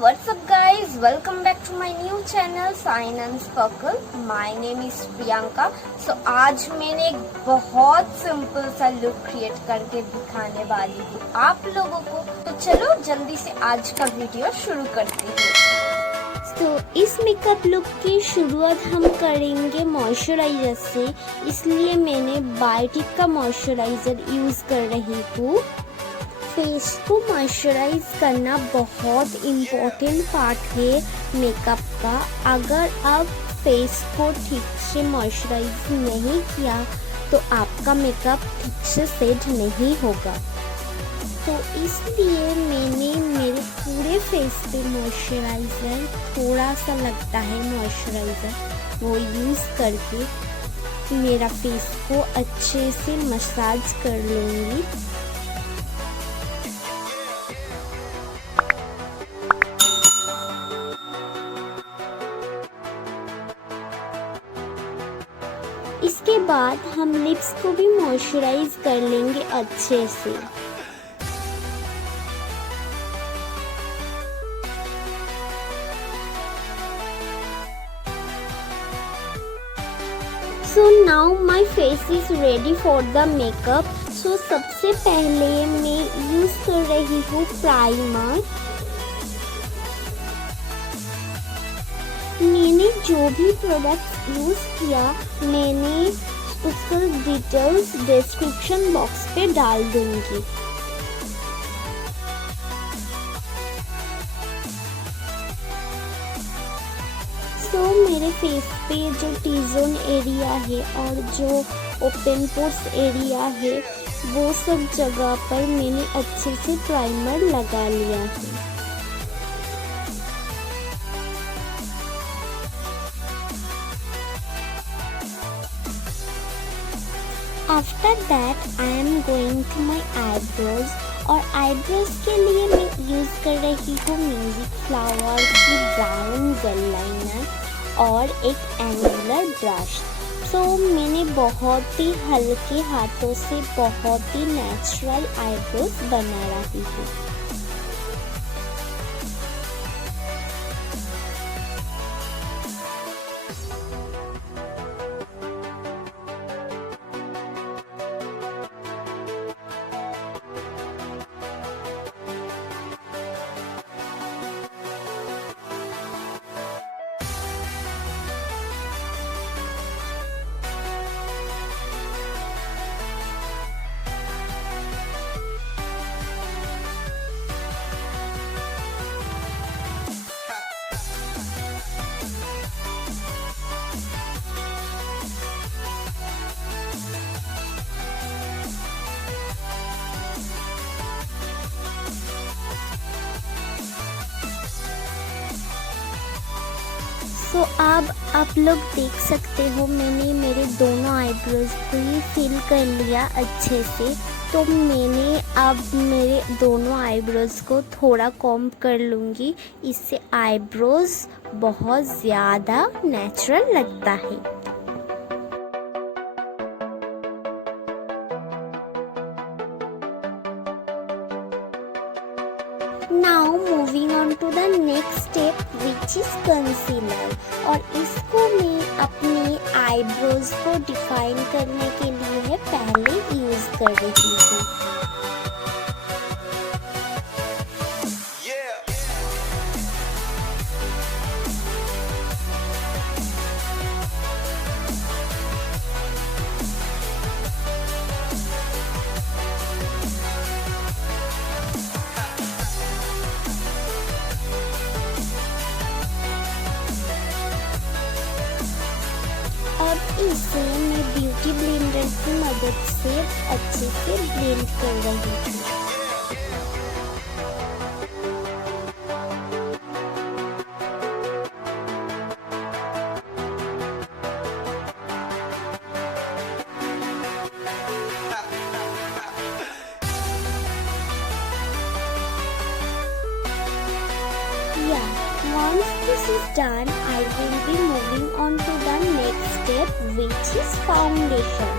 what's up guys, welcome back to my new channel Sign and Sparkle. My name is Priyanka. So आज मैंने एक बहुत simple सा look create करके दिखाने वाली हूँ आप लोगों को। तो चलो जल्दी से आज का वीडियो शुरू करते हैं। तो इस मेकअप लुक की शुरुआत हम करेंगे मॉइस्चराइजर से, इसलिए मैंने बायोटिक का मॉइस्चराइजर यूज़ कर रही हूँ। फेस को मॉइस्चराइज करना बहुत इम्पोर्टेंट पार्ट है मेकअप का। अगर आप फेस को ठीक से मॉइस्चराइज नहीं किया तो आपका मेकअप ठीक से सेट नहीं होगा। तो इसलिए मैंने मेरे पूरे फेस पे मॉइस्चराइज़र, थोड़ा सा लगता है मॉइस्चराइज़र, वो यूज़ करके मेरा फेस को अच्छे से मसाज कर लूँगी। इसके बाद हम लिप्स को भी मॉइस्चराइज कर लेंगे अच्छे से। So now my face is ready for the makeup. So सबसे पहले मैं यूज कर रही हूँ प्राइमर। मैंने जो भी प्रोडक्ट यूज किया मैंने उसका डिटेल्स डिस्क्रिप्शन बॉक्स पे डाल दूंगी। तो मेरे फेस पे जो टी जोन एरिया है और जो ओपन पोर्स एरिया है वो सब जगह पर मैंने अच्छे से प्राइमर लगा लिया है। After that I am going to my eyebrows, और आईब्रोज के लिए मैं यूज़ कर रही हूँ म्यूजिक फ्लावर की ब्राउन जेल लाइनर और एक एंगुलर ब्रश। तो मैंने बहुत ही हल्के हाथों से बहुत ही नेचुरल आईब्रोज बना रही हूँ। तो अब आप लोग देख सकते हो मैंने मेरे दोनों आईब्रोज को ही फिल कर लिया अच्छे से। तो मैंने अब मेरे दोनों आईब्रोज को थोड़ा कॉम्ब कर लूँगी, इससे आईब्रोज बहुत ज़्यादा नेचुरल लगता है। Now moving on to the next step which is concealer, और इसको मैं अपने आईब्रोज को डिफाइन करने के लिए पहले यूज कर रही हूँ। अब इसे मैं ब्यूटी ब्लेंडर की मदद से अच्छे से ब्लेंड कर रही हूँ। Once this is done, I will be moving on to the next step which is foundation.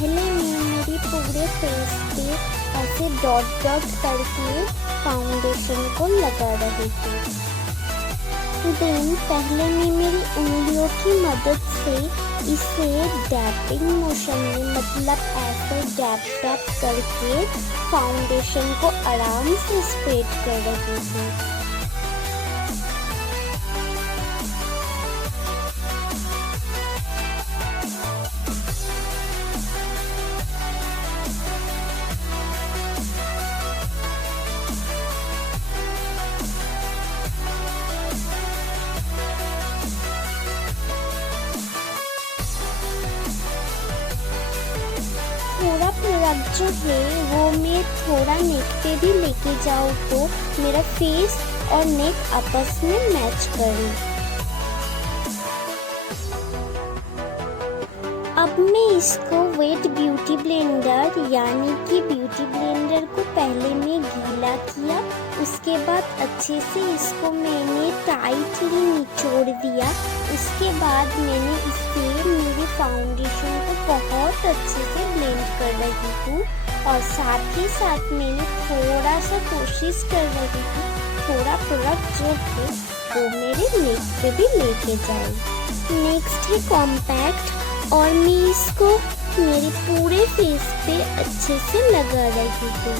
पहले मैं मेरे पूरे फेस पे ऐसे डॉट डॉट करके फाउंडेशन को लगा रही थी। देन पहले मैं मेरी उंगलियों की मदद से इसे डैपिंग मोशन में, मतलब ऐसे डैप डैप करके फाउंडेशन को आराम से स्प्रेड कर रही थी। थोड़ा प्रोडक्ट जो है वो मैं थोड़ा नेक पे भी लेके जाऊँ तो मेरा फेस और नेक आपस में मैच करे। अब मैं इसको वेट ब्यूटी ब्लेंडर यानी कि ब्यूटी ब्लेंडर को पहले मैं गीला किया, उसके बाद अच्छे से इसको मैंने टाइटली निचोड़ दिया। उसके बाद मैंने इससे मेरे फाउंडेशन को बहुत अच्छे से ब्लेंड कर रही हूँ और साथ ही साथ मैंने थोड़ा सा कोशिश कर रही हूँ थोड़ा प्रोडक्ट जो है वो मेरे नेक पे भी लेके जाए। नेक्स्ट है कॉम्पैक्ट और मैं इसको मेरे पूरे फेस पे अच्छे से लगा रही हूँ।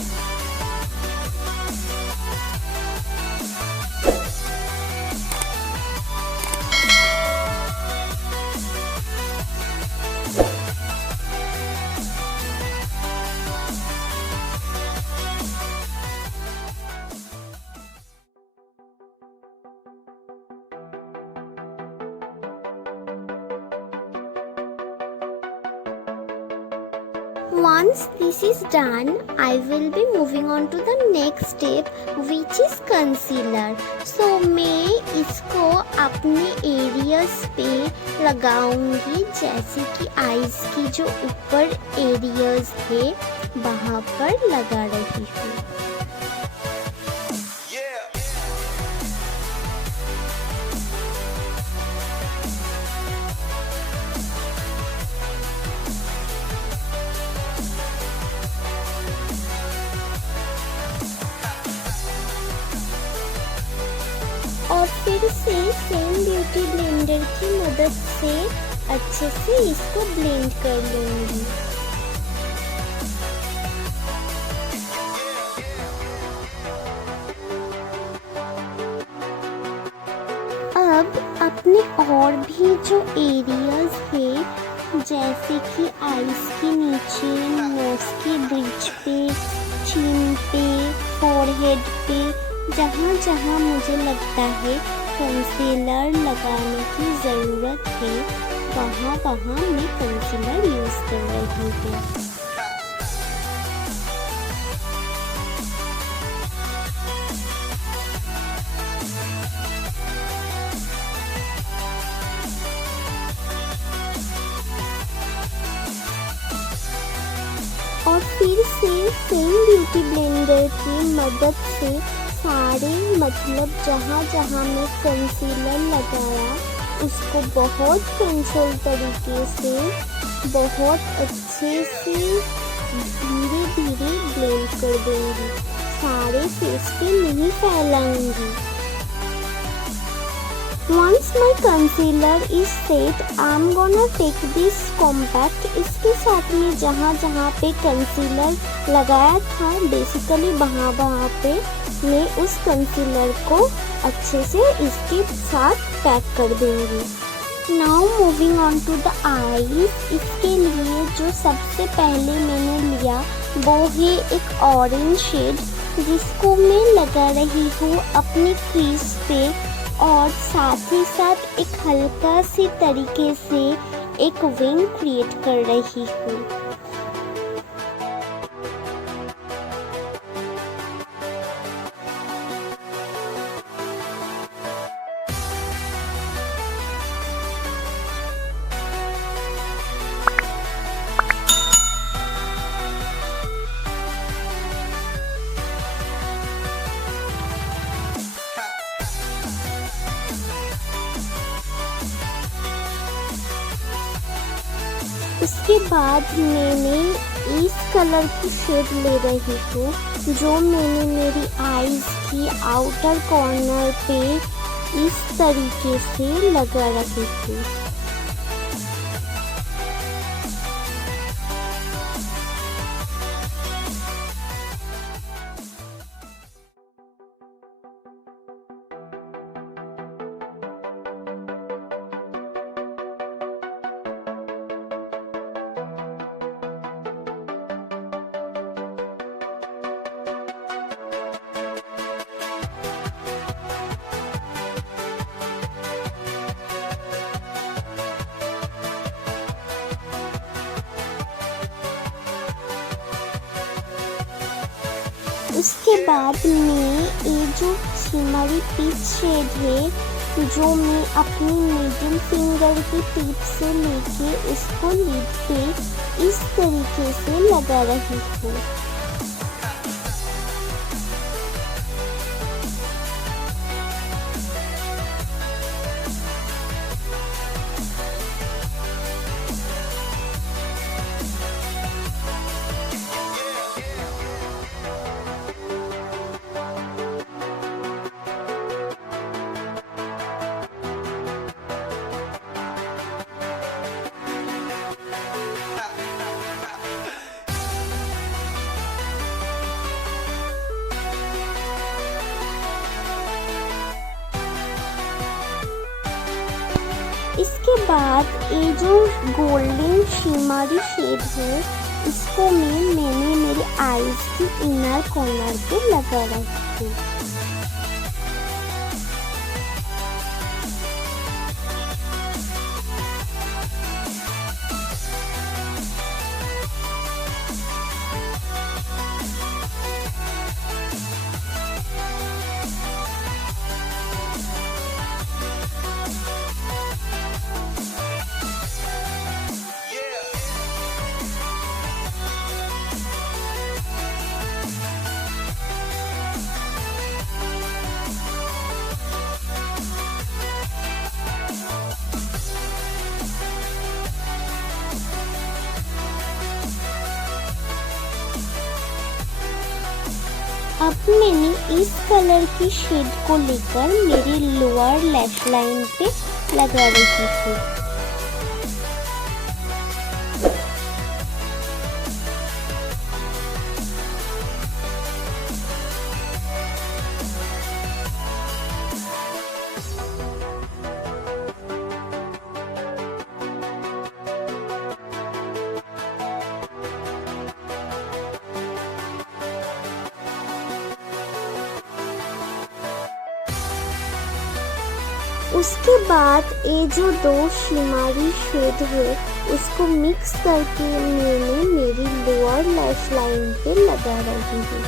Once this is done, I will be moving on to the next step, which is concealer. So मैं इसको अपने एरियाज पे लगाऊंगी, जैसे कि आईज की जो ऊपर एरियाज है वहाँ पर लगा रही हूँ। और फिर से सेम ब्यूटी ब्लेंडर की मदद से अच्छे से इसको ब्लेंड कर लूंगी। अब अपने और भी जो एरियाज है, जैसे कि आईज के नीचे, नोज की ब्रिज पे, चिन पे, फोरहेड पे, जहाँ जहाँ मुझे लगता है कंसीलर लगाने की ज़रूरत है वहाँ वहाँ मैं कंसीलर यूज़ कर रही हूँ। और फिर से सेम ब्यूटी ब्लेंडर की मदद से सारे, मतलब जहाँ जहाँ मैं कंसीलर लगाया उसको बहुत कंट्रोल तरीके से, बहुत अच्छे से धीरे धीरे ब्लेंड कर दूंगी, सारे फेस पे नहीं फैलाऊंगी। Once my concealer is set, I'm gonna take this compact। इसके साथ में जहाँ जहाँ पे कंसीलर लगाया था बेसिकली वहाँ वहाँ पे मैं उस कंसीलर को अच्छे से इसके साथ पैक कर दूंगी। Now moving on to the eyes। इसके लिए जो सबसे पहले मैंने लिया वो है एक ऑरेंज शेड, जिसको मैं लगा रही हूँ अपनी क्रीज पे और साथ ही साथ एक हल्का सी तरीके से एक विंग क्रिएट कर रही हूँ। उसके बाद मैंने इस कलर की शेड ले रही हूँ जो मैंने मेरी आईज की आउटर कॉर्नर पे इस तरीके से लगा रही थी। उसके बाद मैं ये जो शिमरी पीच शेड है जो मैं अपनी मिडिल फिंगर की टिप से लेके उसको लिड पे इस तरीके से लगा रही हूँ। इसके बाद ये जो गोल्डन शिमरी शेड है इसको मैंने मेरी आईज की इनर कॉर्नर पे लगा रखी हूँ। अब मैंने इस कलर की शेड को लेकर मेरी लोअर लैश लाइन पे लगा रही हूँ। उसके बाद ये जो दो शिमरी शेड है उसको मिक्स करके मैंने मेरी लोअर लैश लाइन पे लगा रही हूँ।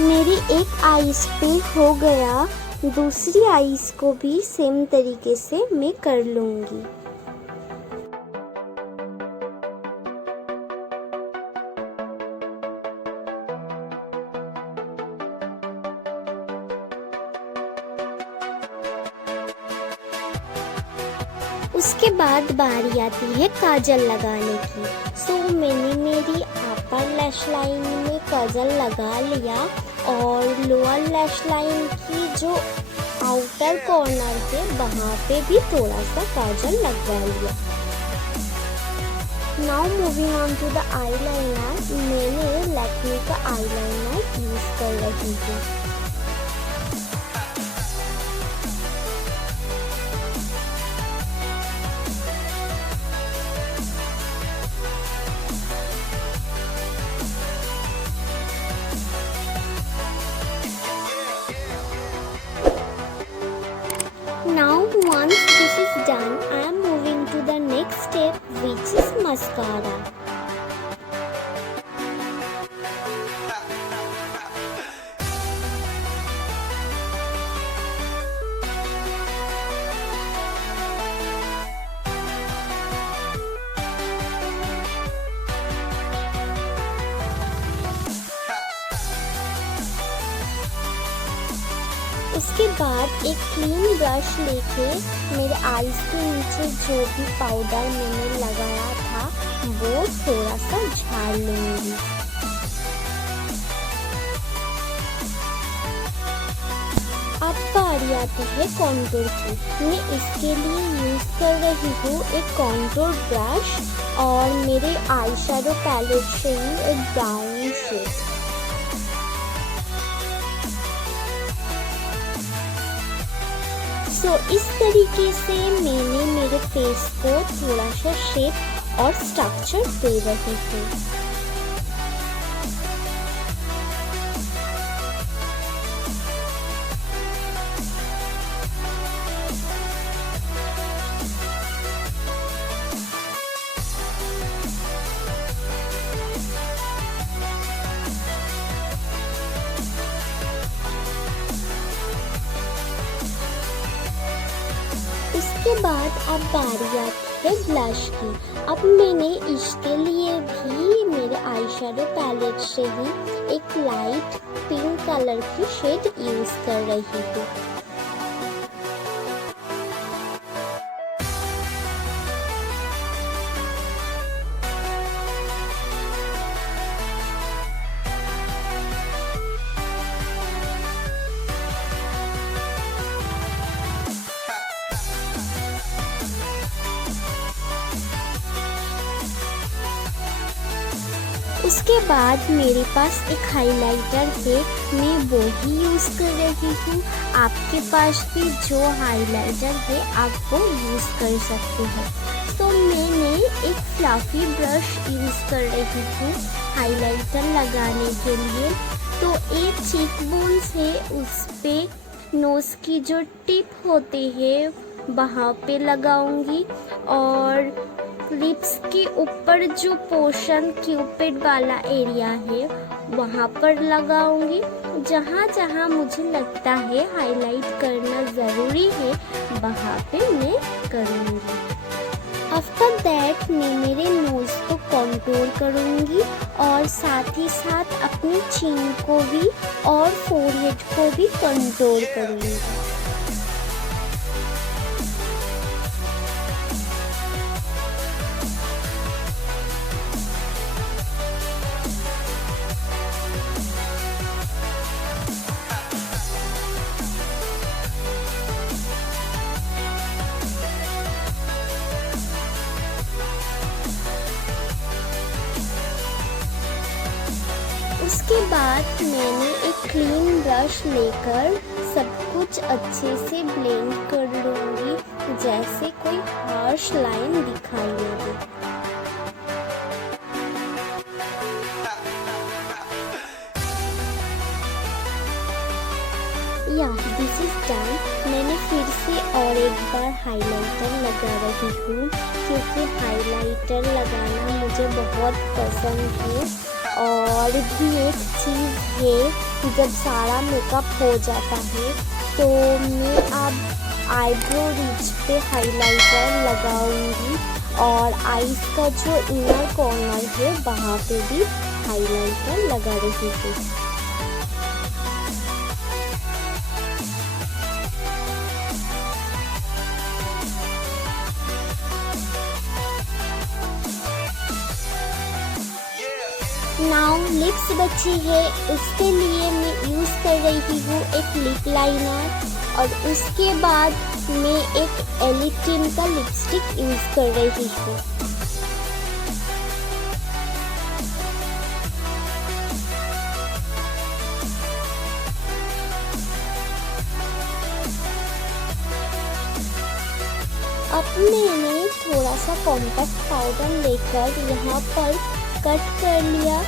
मेरी एक आईज पे हो गया, दूसरी आईज को भी सेम तरीके से मैं कर लूँगी। उसके बाद बारी आती है काजल लगाने की। सो मैंने मेरी अपर लैश लाइन में काजल लगा लिया और लोअर लैश लाइन की जो आउटर कॉर्नर है वहाँ पे भी थोड़ा सा काजल लगा लिया। Now moving on to the eyeliner, मैंने लैक्मे का आईलाइनर यूज कर रही हूँ। Now once this is done, I am moving to the next step, which is mascara. उसके बाद एक क्लीन ब्रश लेके मेरे आईज के नीचे जो भी पाउडर मैंने लगाया था वो थोड़ा सा झाड़ लूँगी। अब बारी आती है कॉन्टूर की। मैं इसके लिए यूज़ कर रही हूँ एक कॉन्टूर ब्रश और मेरे आई शैडो पैलेट से ही एक ब्राउन शेड। सो इस तरीके से मैंने मेरे फेस को थोड़ा सा शेप और स्ट्रक्चर दे रही हूँ। उसके बाद अब बारी आती है ब्लश की। अब मैंने इसके लिए भी मेरे आई शैडो पैलेट से ही एक लाइट पिंक कलर की शेड यूज़ कर रही हूँ। उसके बाद मेरे पास एक हाइलाइटर है, मैं वो ही यूज़ कर रही हूँ। आपके पास भी जो हाइलाइटर है आप वो यूज़ कर सकते हैं। तो मैंने एक फ्लफी ब्रश यूज़ कर रही हूँ हाइलाइटर लगाने के लिए। तो एक चीक बोन्स है उस पे नोज़ की जो टिप होते हैं वहाँ पे लगाऊंगी और लिप्स के ऊपर जो पोर्शन क्यूपिड वाला एरिया है वहाँ पर लगाऊंगी। जहाँ जहाँ मुझे लगता है हाईलाइट करना ज़रूरी है वहाँ पे मैं करूँगी। आफ्टर दैट मैं मेरे नोज़ को कंटूर करूँगी और साथ ही साथ अपनी चिन को भी और फोरहेड को भी कंटूर करूँगी। उसके बाद मैंने एक क्लीन ब्रश लेकर सब कुछ अच्छे से ब्लेंड कर लूँगी, जैसे कोई हार्श लाइन दिखाई न दे। या दिस इज डन। मैंने फिर से और एक बार हाइलाइटर लगा रही हूँ क्योंकि हाइलाइटर लगाना मुझे बहुत पसंद है। और भी एक चीज़ है, जब सारा मेकअप हो जाता है तो मैं अब आईब्रो रिज पे हाइलाइटर लगाऊंगी और आईज का जो इनर कॉर्नर है वहाँ पे भी हाइलाइटर लगा रही हूँ। नाउ लिप्स बची है, उसके लिए मैं यूज़ कर रही हूँ एक लिप लाइनर और उसके बाद मैं एक एलिटिन का लिपस्टिक यूज़ कर रही हूँ। अब मैंने थोड़ा सा कॉम्पैक्ट पाउडर लेकर यहाँ पर कट कर लिया।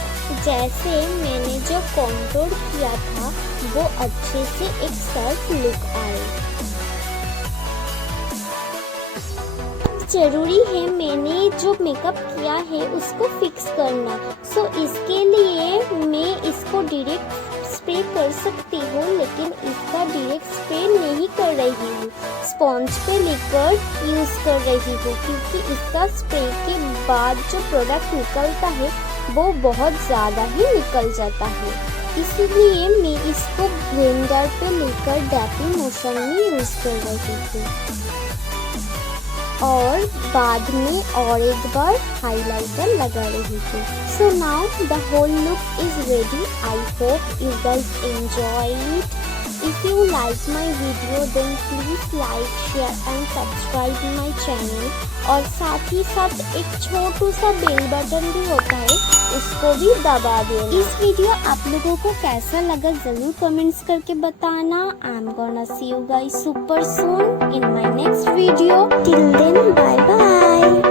जैसे मैंने जो कॉन्टूर किया था वो अच्छे से एक सेल्फ लुक आए। जरूरी है मैंने जो मेकअप किया है उसको फिक्स करना। सो इसके लिए मैं इसको डायरेक्ट स्प्रे कर सकती हूँ, लेकिन इसका डायरेक्ट स्प्रे नहीं कर रही हूँ, स्पॉन्ज पे लेकर यूज़ कर रही हूँ क्योंकि इसका स्प्रे के बाद जो प्रोडक्ट निकलता है वो बहुत ज़्यादा ही निकल जाता है। इसलिए मैं इसको ब्लेंडर पे लेकर डैपिंग मोशन में यूज कर रही थी और बाद में और एक बार हाइलाइटर लगा रही थी। So now the whole look is ready. I hope you guys enjoy it. If you like my video then please like, share and subscribe my channel और साथ ही साथ एक छोटू सा बेल बटन भी होता है, उसको भी दबा देना। इस वीडियो आप लोगों को कैसा लगा जरूर कमेंट्स करके बताना। I'm gonna see you guys super soon in my next video. Till then, bye bye.